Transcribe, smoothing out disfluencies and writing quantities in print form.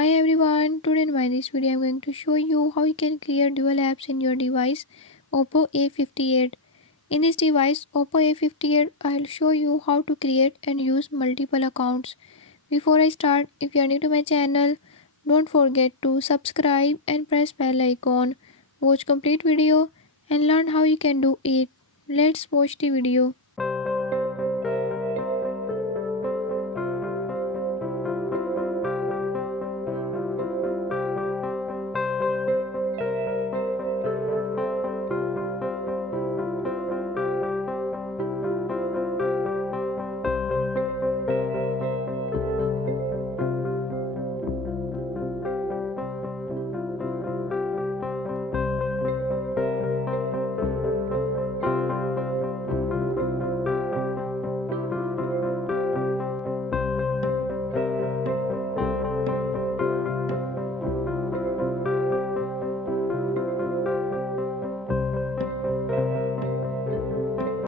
Hi everyone, today in this video I'm going to show you how you can clear dual apps in your device Oppo A58. In this device Oppo A58 I'll show you how to create and use multiple accounts. Before I start, if you are new to my channel, don't forget to subscribe and press bell icon. Watch complete video and learn how you can do it. Let's watch the video.